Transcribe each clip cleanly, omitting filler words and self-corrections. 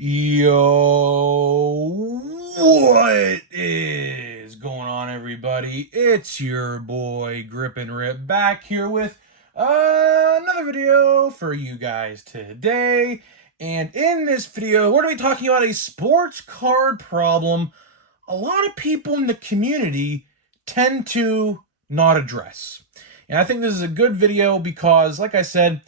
Yo, what is going on, everybody? It's your boy Grip and Rip back here with another video for you guys today. And in this video, we're going to be talking about a sports card problem a lot of people in the community tend to not address. And I think this is a good video because, like I said,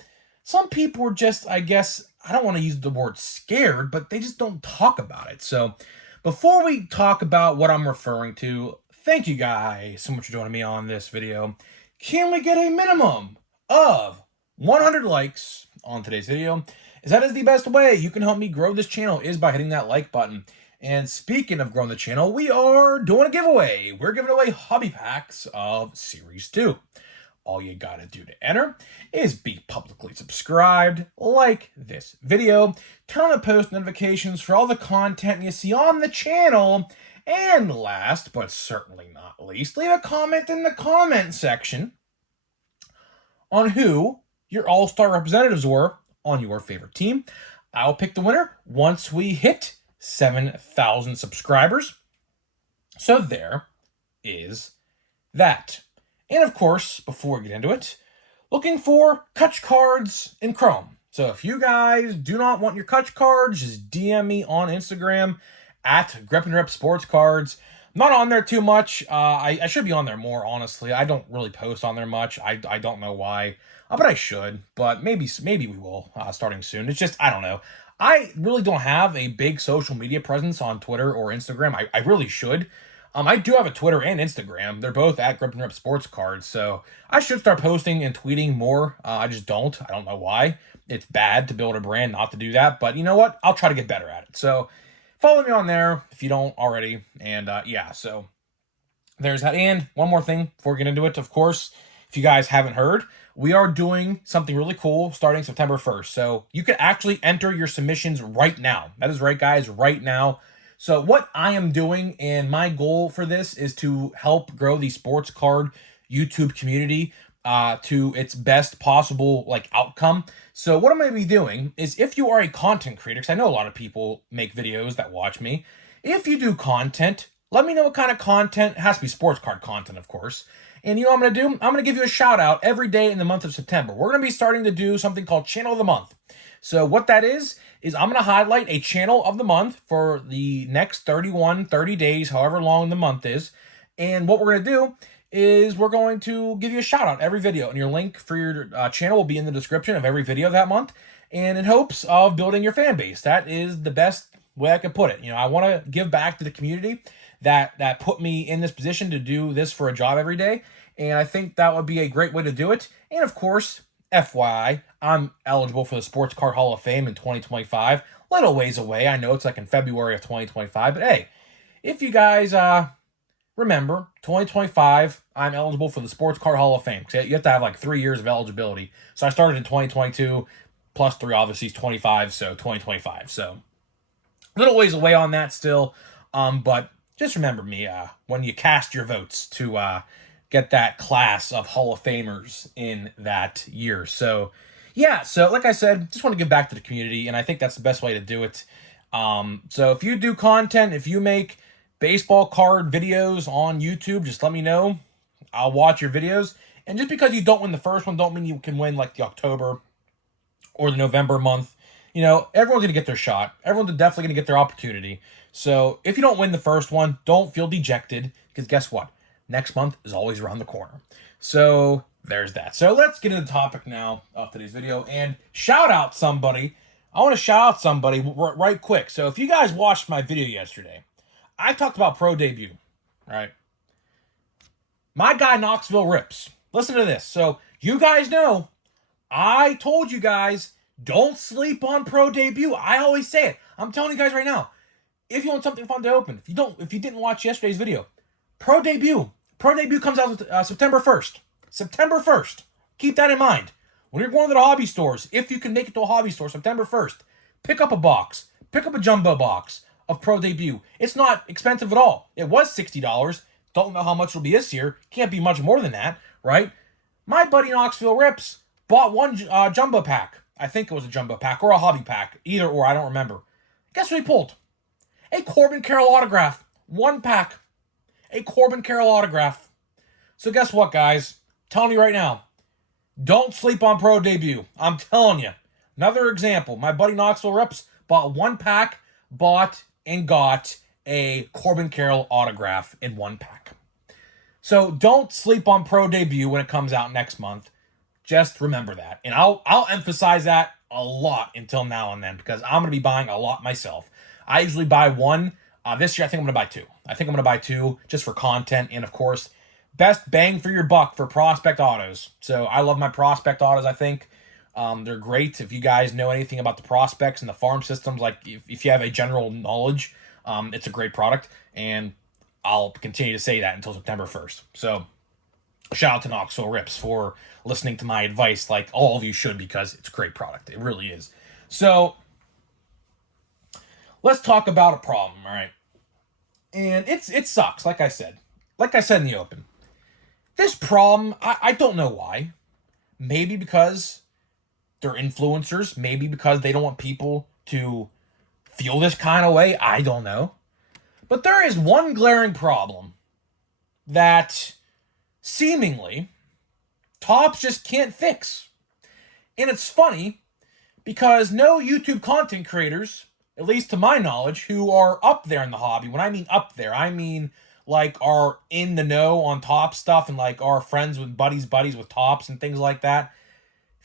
some people are just, I guess, I don't want to use the word scared, but they just don't talk about it. So before we talk about what I'm referring to, thank you guys so much for joining me on this video. Can we get a minimum of 100 likes on today's video? As that is the best way you can help me grow this channel is by hitting that like button. And speaking of growing the channel, we are doing a giveaway. We're giving away hobby packs of Series 2. All you gotta do to enter is be publicly subscribed, like this video, turn on the post notifications for all the content you see on the channel, and last but certainly not least, leave a comment in the comment section on who your all-star representatives were on your favorite team. I'll pick the winner once we hit 7,000 subscribers. So there is that. And of course, before we get into it, looking for Kutch cards in Chrome. So if you guys do not want your Kutch cards, just DM me on Instagram at Grip and Rip Sports Cards. I'm not on there too much. I should be on there more, honestly. I don't really post on there much. I don't know why, but I should. But maybe we will starting soon. It's just, I don't know. I really don't have a big social media presence on Twitter or Instagram. I really should. I do have a Twitter and Instagram. They're both at Grip and Rip Sports Cards, so I should start posting and tweeting more. I just don't. I don't know why. It's bad to build a brand not to do that, but you know what? I'll try to get better at it. So follow me on there if you don't already. And yeah, so there's that. And one more thing before we get into it, of course, if you guys haven't heard, we are doing something really cool starting September 1st. So you can actually enter your submissions right now. That is right, guys, right now. So what I am doing, and my goal for this is to help grow the sports card YouTube community to its best possible outcome. So what I'm going to be doing is, if you are a content creator, because I know a lot of people make videos that watch me, if you do content, let me know what kind of content. It has to be sports card content, of course. And you know what I'm going to do? I'm going to give you a shout out every day in the month of September. We're going to be starting to do something called Channel of the Month. So what that is I'm going to highlight a channel of the month for the next 30 days, however long the month is. And what we're going to do is we're going to give you a shout out every video. And your link for your channel will be in the description of every video that month. And in hopes of building your fan base. That is the best way I could put it. You know, I want to give back to the community that put me in this position to do this for a job every day. And I think that would be a great way to do it. And of course, FYI, I'm eligible for the Sports Card Hall of Fame in 2025. Little ways away. I know it's like in February of 2025. But hey, if you guys remember, 2025, I'm eligible for the Sports Card Hall of Fame. You have to have like 3 years of eligibility. So I started in 2022, plus 3 obviously is 25, so 2025. So little ways away on that still. But just remember me when you cast your votes to get that class of Hall of Famers in that year. So yeah, so like I said, just want to give back to the community, and I think that's the best way to do it. So if you do content, if you make baseball card videos on YouTube, just let me know. I'll watch your videos. And just because you don't win the first one, don't mean you can win like the October or the November month. You know, everyone's going to get their shot. Everyone's definitely going to get their opportunity. So if you don't win the first one, don't feel dejected, because guess what? Next month is always around the corner. So there's that. So let's get into the topic now of today's video and shout out somebody. I want to shout out somebody right quick. So if you guys watched my video yesterday, I talked about pro debut, right? My guy Knoxville Rips. Listen to this. So you guys know, I told you guys, don't sleep on pro debut. I always say it. I'm telling you guys right now. If you want something fun to open, if you didn't watch yesterday's video, pro debut comes out September 1st. September 1st. Keep that in mind. When you're going to the hobby stores, if you can make it to a hobby store September 1st, pick up a box. Pick up a jumbo box of pro debut. It's not expensive at all. It was $60. Don't know how much it'll be this year. Can't be much more than that, right? My buddy Knoxville Rips bought one jumbo pack. I think it was a jumbo pack or a hobby pack. Either or, I don't remember. Guess what he pulled? A Corbin Carroll autograph. 1 pack. A Corbin Carroll autograph. So guess what, guys? I'm telling you right now. Don't sleep on Pro Debut. I'm telling you. Another example. My buddy Knoxville Rips bought 1 pack, bought and got a Corbin Carroll autograph in 1 pack. So don't sleep on Pro Debut when it comes out next month. Just remember that. And I'll emphasize that a lot until now and then because I'm going to be buying a lot myself. I usually buy 1. This year, I think I'm going to buy 2. I think I'm going to buy 2 just for content. And, of course, best bang for your buck for prospect autos. So I love my prospect autos, I think. They're great. If you guys know anything about the prospects and the farm systems, like if you have a general knowledge, it's a great product. And I'll continue to say that until September 1st. So shout out to Knoxville Rips for listening to my advice like all of you should because it's a great product. It really is. So let's talk about a problem, all right? And it sucks, like I said. Like I said in the open. This problem, I don't know why. Maybe because they're influencers. Maybe because they don't want people to feel this kind of way. I don't know. But there is one glaring problem that seemingly Topps just can't fix. And it's funny because no YouTube content creators, at least to my knowledge, who are up there in the hobby. When I mean up there, I mean like are in the know on Topps stuff and like are friends with buddies with Topps and things like that.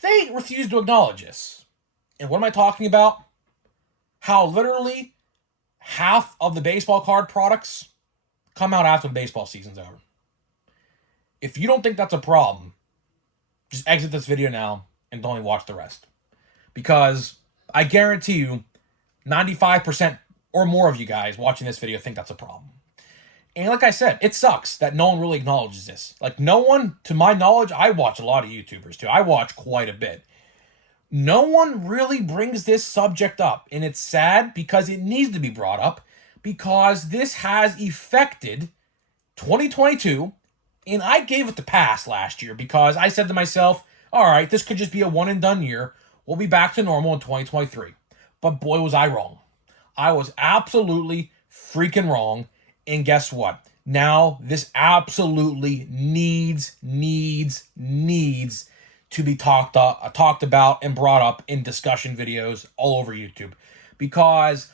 They refuse to acknowledge this. And what am I talking about? How literally half of the baseball card products come out after the baseball season's over. If you don't think that's a problem, just exit this video now and don't even watch the rest. Because I guarantee you, 95% or more of you guys watching this video think that's a problem. And like I said, it sucks that no one really acknowledges this. Like no one, to my knowledge, I watch a lot of YouTubers too. I watch quite a bit. No one really brings this subject up. And it's sad because it needs to be brought up because this has affected 2022. And I gave it the pass last year because I said to myself, all right, this could just be a one and done year. We'll be back to normal in 2023. But boy, was I wrong. I was absolutely freaking wrong. And guess what? Now this absolutely needs to be talked about and brought up in discussion videos all over YouTube. Because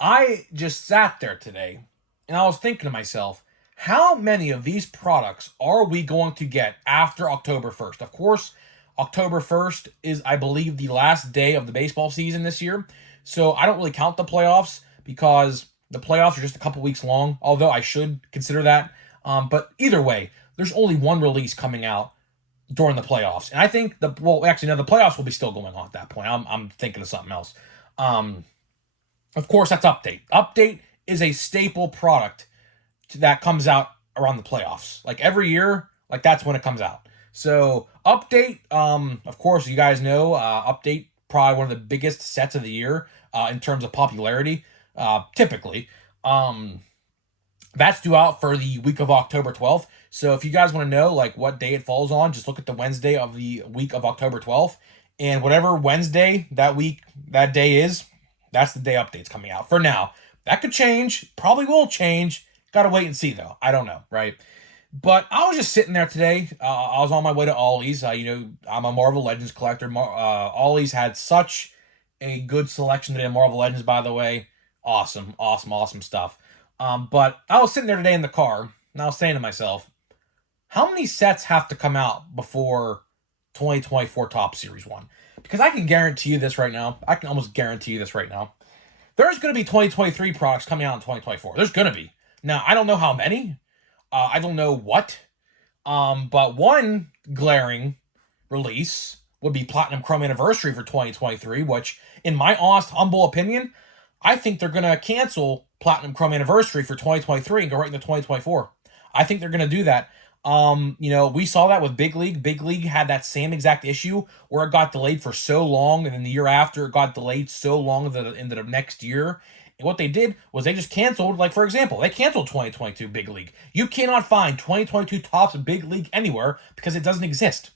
I just sat there today and I was thinking to myself, how many of these products are we going to get after October 1st? Of course, October 1st is, I believe, the last day of the baseball season this year. So I don't really count the playoffs because the playoffs are just a couple weeks long, although I should consider that. But either way, there's only one release coming out during the playoffs. And I think the playoffs will be still going on at that point. I'm thinking of something else. Of course, that's Update. Update is a staple product that comes out around the playoffs. Like every year, like that's when it comes out. So Update, of course, you guys know, Update, probably one of the biggest sets of the year in terms of popularity, typically. That's due out for the week of October 12th. So if you guys want to know like what day it falls on, just look at the Wednesday of the week of October 12th. And whatever Wednesday that day is, that's the day Update's coming out. For now, that could change, probably will change. Gotta wait and see though. I don't know, right? But I was just sitting there today. I was on my way to Ollie's. I'm a Marvel Legends collector. Ollie's had such a good selection today of Marvel Legends, by the way. Awesome stuff. But I was sitting there today in the car, and I was saying to myself, how many sets have to come out before 2024 Topps Series 1? Because I can guarantee you this right now. I can almost guarantee you this right now. There's going to be 2023 products coming out in 2024. There's going to be. Now, I don't know how many. I don't know what. But one glaring release would be Platinum Chrome Anniversary for 2023, which, in my honest, humble opinion, I think they're going to cancel Platinum Chrome Anniversary for 2023 and go right into 2024. I think they're going to do that. We saw that with Big League. Big League had that same exact issue where it got delayed for so long, and then the year after it got delayed so long that it ended up next year. And what they did was they just canceled, like, for example, they canceled 2022 Big League. You cannot find 2022 Topps Big League anywhere because it doesn't exist.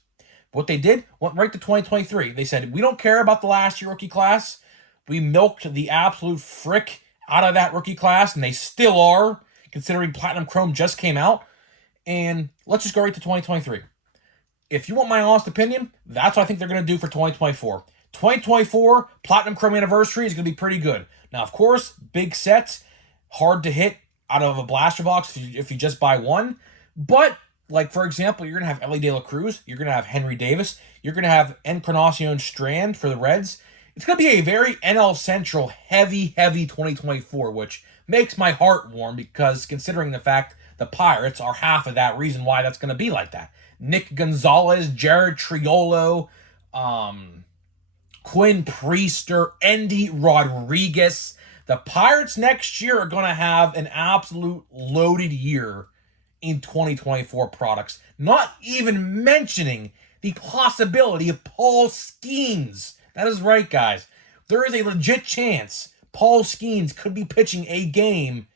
What they did, went right to 2023. They said, we don't care about the last year rookie class. We milked the absolute frick out of that rookie class, and they still are, considering Platinum Chrome just came out. And let's just go right to 2023. If you want my honest opinion, that's what I think they're going to do for 2024. 2024 Platinum Chrome Anniversary is going to be pretty good. Now, of course, big sets, hard to hit out of a blaster box if you just buy one. But, like, for example, you're going to have Elly De La Cruz. You're going to have Henry Davis. You're going to have Encarnacion Strand for the Reds. It's going to be a very NL Central heavy 2024, which makes my heart warm because considering the fact the Pirates are half of that reason why that's going to be like that. Nick Gonzalez, Jared Triolo, Quinn Priester, Endy Rodriguez. The Pirates next year are going to have an absolute loaded year in 2024 products. Not even mentioning the possibility of Paul Skeens. That is right, guys. There is a legit chance Paul Skeens could be pitching a game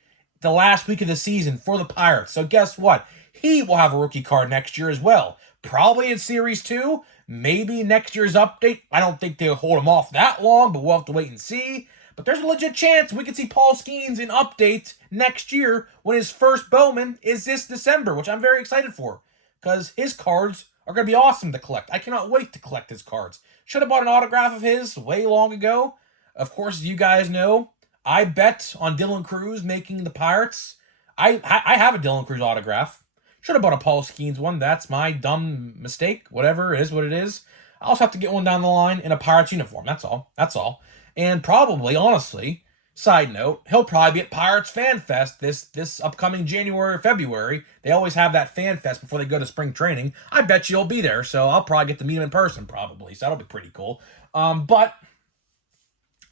the last week of the season for the Pirates. So guess what? He will have a rookie card next year as well. Probably in Series 2. Maybe next year's update. I don't think they'll hold him off that long, but we'll have to wait and see. But there's a legit chance we could see Paul Skeens in update next year when his first Bowman is this December, which I'm very excited for. Because his cards are going to be awesome to collect. I cannot wait to collect his cards. Should have bought an autograph of his way long ago. Of course, as you guys know, I bet on Dylan Cruz making the Pirates. I have a Dylan Cruz autograph. Should have bought a Paul Skeens one. That's my dumb mistake. Whatever, it is what it is. I also have to get one down the line in a Pirates uniform. That's all. And probably, honestly, side note, he'll probably be at Pirates Fan Fest this upcoming January or February. They always have that Fan Fest before they go to spring training. I bet you he'll be there, so I'll probably get to meet him in person probably. So that'll be pretty cool. But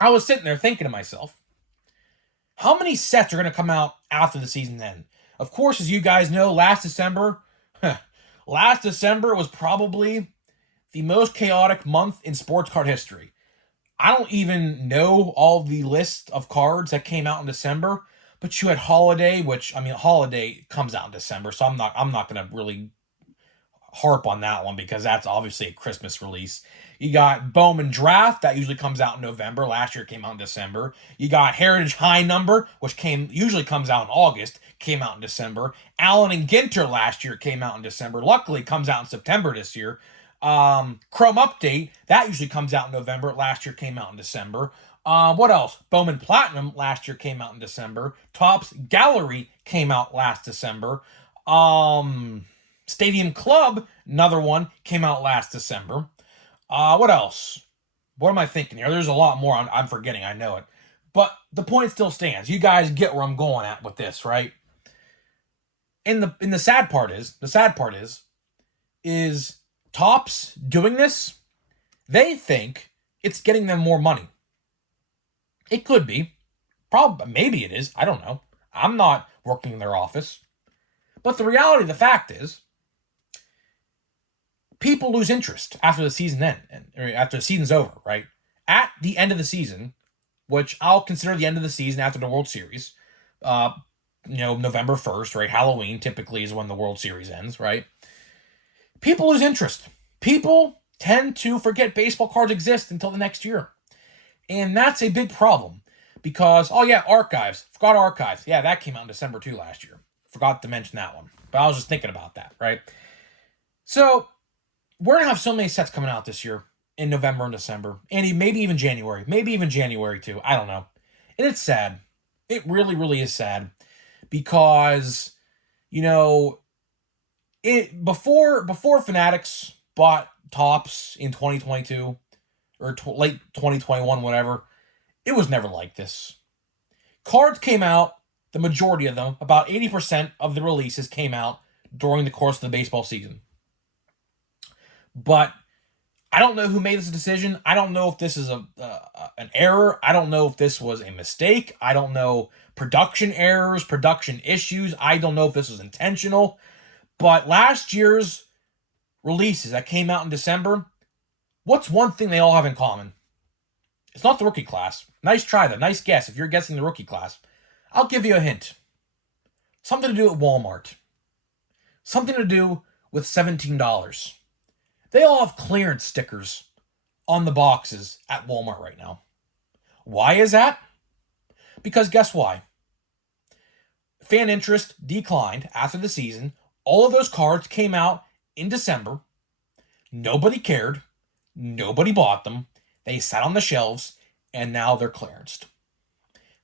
I was sitting there thinking to myself, how many sets are going to come out after the season ends? Of course, as you guys know, last December was probably the most chaotic month in sports card history. I don't even know all the list of cards that came out in December, but you had Holiday, Holiday comes out in December, so I'm not going to really harp on that one because that's obviously a Christmas release. You got Bowman Draft, that usually comes out in November. Last year it came out in December. You got Heritage High Number, which usually comes out in August, came out in December. Allen and Ginter last year came out in December. Luckily, it comes out in September this year. Chrome Update, that usually comes out in November. Last year came out in December. What else? Bowman Platinum last year came out in December. Topps Gallery came out last December. Stadium Club, another one, came out last December. What else? What am I thinking here? There's a lot more I'm forgetting, I know it. But the point still stands. You guys get where I'm going at with this, right? And the sad part is Topps doing this, they think it's getting them more money. It could be. Maybe it is. I don't know. I'm not working in their office. But the reality of the fact is, people lose interest after the season after the season's over, right? At the end of the season, which I'll consider the end of the season after the World Series, November 1st, right? Halloween typically is when the World Series ends, right? People lose interest. People tend to forget baseball cards exist until the next year. And that's a big problem because, Archives. Forgot Archives. Yeah, that came out in December too last year. Forgot to mention that one. But I was just thinking about that, right? So, we're going to have so many sets coming out this year in November and December. And maybe even January. Maybe even January too. I don't know. And it's sad. It really, really is sad. Because, before Fanatics bought Topps in 2022 or late 2021, whatever, it was never like this. Cards came out, the majority of them, about 80% of the releases came out during the course of the baseball season. But I don't know who made this decision. I don't know if this is an error. I don't know if this was a mistake. I don't know production errors, production issues. I don't know if this was intentional. But last year's releases that came out in December, what's one thing they all have in common? It's not the rookie class. Nice try, though. Nice guess if you're guessing the rookie class. I'll give you a hint. Something to do with Walmart. Something to do with $17. They all have clearance stickers on the boxes at Walmart right now. Why is that? Because guess why? Fan interest declined after the season. All of those cards came out in December. Nobody cared. Nobody bought them. They sat on the shelves, and now they're clearanced.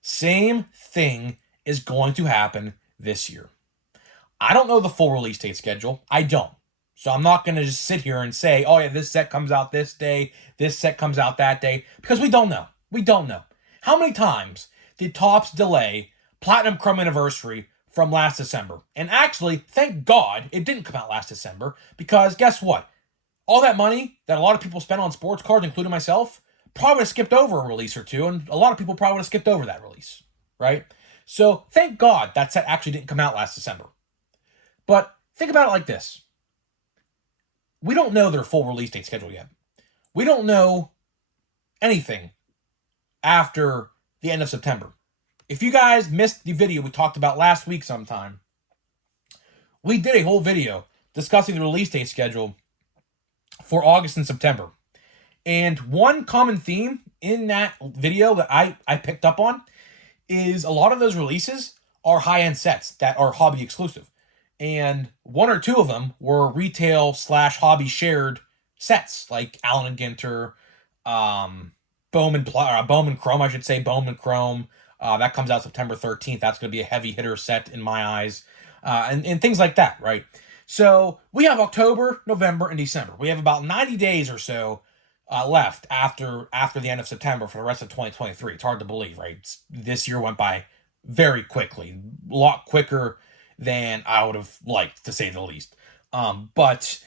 Same thing is going to happen this year. I don't know the full release date schedule. I don't. So I'm not going to just sit here and say, oh yeah, this set comes out this day, this set comes out that day, because we don't know. We don't know. How many times did Topps delay Platinum Chrome Anniversary from last December? And actually, thank God it didn't come out last December, because guess what? All that money that a lot of people spent on sports cards, including myself, probably would have skipped over a release or two, and a lot of people probably would have skipped over that release, right? So thank God that set actually didn't come out last December. But think about it like this. We don't know their full release date schedule yet. We don't know anything after the end of September. If you guys missed the video we talked about last week sometime, we did a whole video discussing the release date schedule for August and September. And one common theme in that video that I picked up on is a lot of those releases are high-end sets that are hobby exclusive. And one or two of them were retail/hobby shared sets, like Allen and Ginter, Bowman Chrome, I should say, Bowman Chrome. That comes out September 13th. That's going to be a heavy hitter set in my eyes. And things like that, right? So we have October, November, and December. We have about 90 days or so left after the end of September for the rest of 2023. It's hard to believe, right? This year went by very quickly, a lot quicker than I would have liked, to say the least. But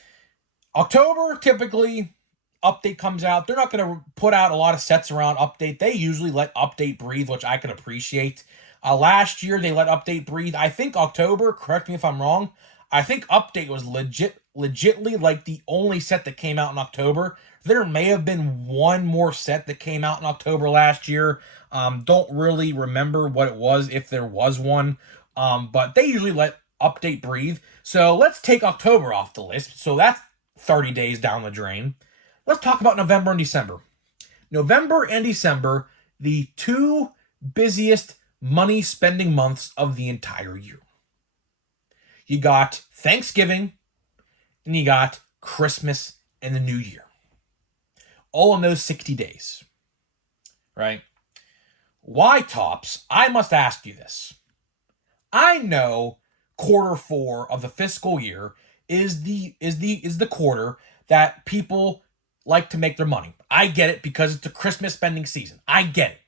October, typically, Update comes out. They're not going to put out a lot of sets around Update. They usually let Update breathe, which I can appreciate. Last year, they let Update breathe. I think October, correct me if I'm wrong, I think Update was legitly like the only set that came out in October. There may have been one more set that came out in October last year. Don't really remember what it was, if there was one. But they usually let Update breathe. So let's take October off the list. So that's 30 days down the drain. Let's talk about November and December. November and December, the two busiest money spending months of the entire year. You got Thanksgiving and you got Christmas and the New Year. All in those 60 days, right? Why, Topps? I must ask you this. I know Q4 of the fiscal year is the quarter that people like to make their money. I get it, because it's the Christmas spending season. I get it.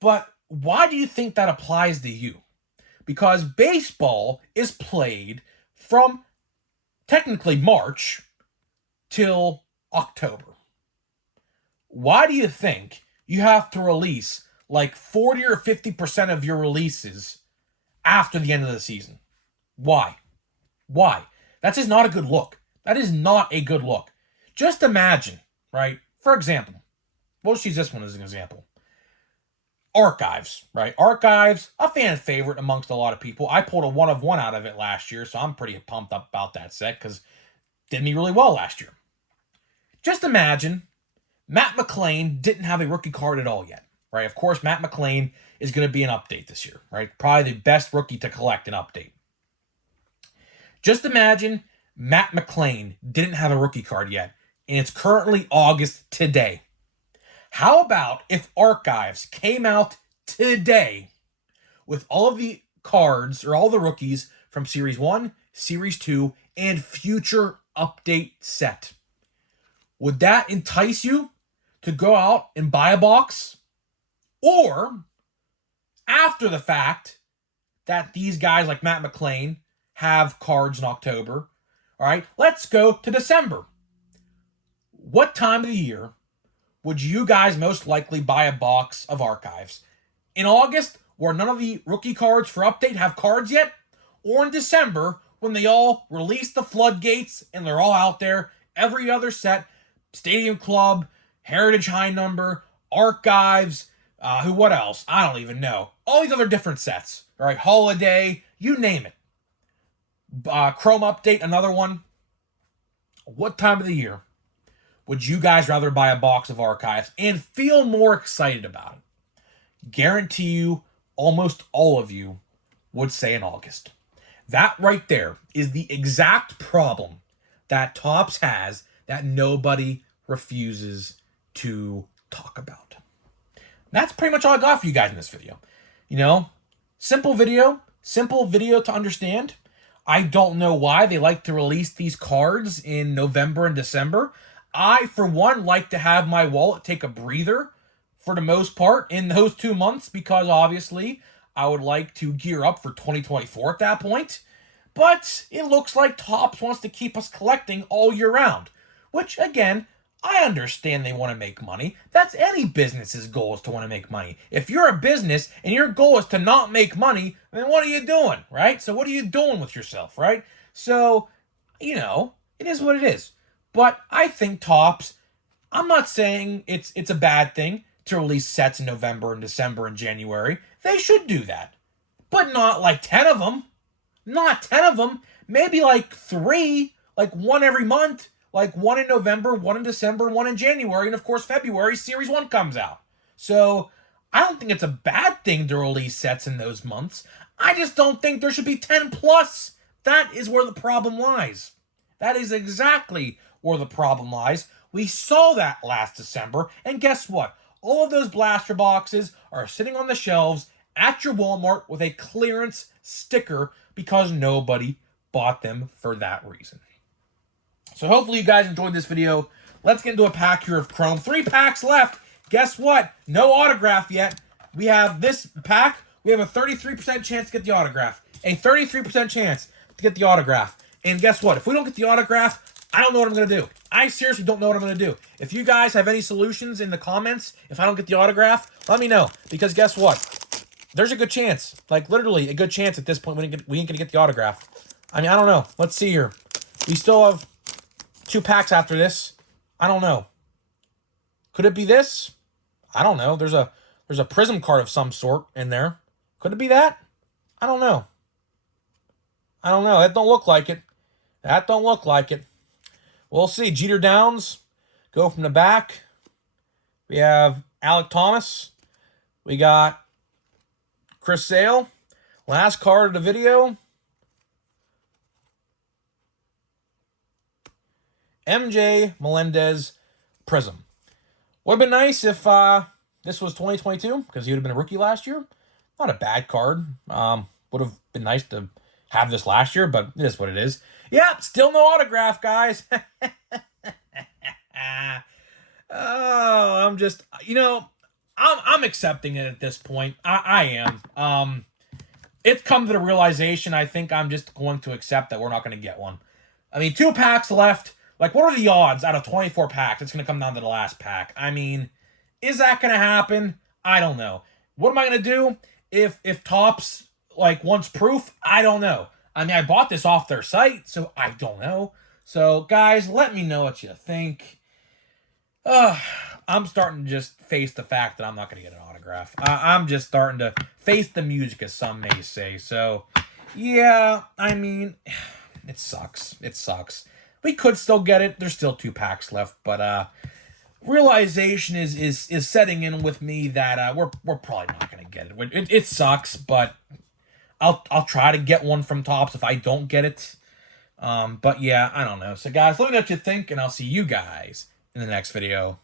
But why do you think that applies to you? Because baseball is played from technically March till October. Why do you think you have to release like 40 or 50% of your releases after the end of the season? Why? That's just not a good look. That is not a good look. Just imagine, right? For example, we'll just use this one as an example. Archives, right? Archives, a fan favorite amongst a lot of people. I pulled a 1/1 out of it last year, so I'm pretty pumped up about that set because it did me really well last year. Just imagine Matt McLain didn't have a rookie card at all yet, right? Of course, Matt McLain is going to be an Update this year, right? Probably the best rookie to collect an Update. Just imagine Matt McLain didn't have a rookie card yet, and it's currently August today. How about if Archives came out today with all of the cards, or all the rookies from Series 1, Series 2, and future Update set? Would that entice you to go out and buy a box? Or, after the fact that these guys like Matt McLain have cards in October, all right, let's go to December. What time of the year would you guys most likely buy a box of Archives? In August, where none of the rookie cards for Update have cards yet? Or in December, when they all release the floodgates and they're all out there, every other set, Stadium Club, Heritage High Number, Archives, what else? I don't even know. All these other different sets, all right, Holiday, you name it. Chrome Update, another one. What time of the year would you guys rather buy a box of archives and feel more excited about it? Guarantee you, almost all of you would say in August. That right there is the exact problem that Topps has that nobody refuses to talk about. That's pretty much all I got for you guys in this video. You know, simple video to understand. I don't know why they like to release these cards in November and December. I, for one, like to have my wallet take a breather for the most part in those 2 months because obviously I would like to gear up for 2024 at that point. But it looks like Topps wants to keep us collecting all year round, which, again, I understand they want to make money. That's any business's goal, is to want to make money. If you're a business and your goal is to not make money, then what are you doing, right? So what are you doing with yourself, right? So, you know, it is what it is. But I think Topps, I'm not saying it's a bad thing to release sets in November and December and January. They should do that. But not like 10 of them. Not 10 of them. Maybe like 3, like 1 every month. Like 1 in November, 1 in December, 1 in January, and of course February, Series 1 comes out. So I don't think it's a bad thing to release sets in those months. I just don't think there should be 10 plus. That is where the problem lies. That is exactly where the problem lies. We saw that last December, and guess what? All of those blaster boxes are sitting on the shelves at your Walmart with a clearance sticker because nobody bought them for that reason. So hopefully you guys enjoyed this video. Let's get into a pack here of Chrome. 3 packs left. Guess what? No autograph yet. We have this pack. We have a 33% chance to get the autograph. A 33% chance to get the autograph. And guess what? If we don't get the autograph, I don't know what I'm going to do. I seriously don't know what I'm going to do. If you guys have any solutions in the comments, if I don't get the autograph, let me know. Because guess what? There's a good chance. Like, literally a good chance at this point we ain't going to get the autograph. I mean, I don't know. Let's see here. We still have 2 packs after this. I don't know. Could it be this? I don't know. There's a Prism card of some sort in there. Could it be that? I don't know. I don't know. That don't look like it. That don't look like it. We'll see. Jeter Downs. Go from the back. We have Alek Thomas. We got Chris Sale. Last card of the video. MJ Melendez Prism. Would have been nice if this was 2022, because he would have been a rookie last year. Not a bad card. Would have been nice to have this last year, but it is what it is. Yep, still no autograph, guys. Oh, I'm just, you know, I'm accepting it at this point. I am. It's come to the realization, I think I'm just going to accept that we're not going to get one. I mean, 2 packs left. Like, what are the odds out of 24 packs it's going to come down to the last pack? I mean, is that going to happen? I don't know. What am I going to do if Topps, like, wants proof? I don't know. I mean, I bought this off their site, so I don't know. So, guys, let me know what you think. I'm starting to just face the fact that I'm not going to get an autograph. I'm just starting to face the music, as some may say. So, yeah, I mean, it sucks. It sucks. We could still get it. There's still 2 packs left, but realization is setting in with me that we're probably not gonna get it. It sucks, but I'll try to get one from Topps if I don't get it. But yeah, I don't know. So guys, let me know what you think, and I'll see you guys in the next video.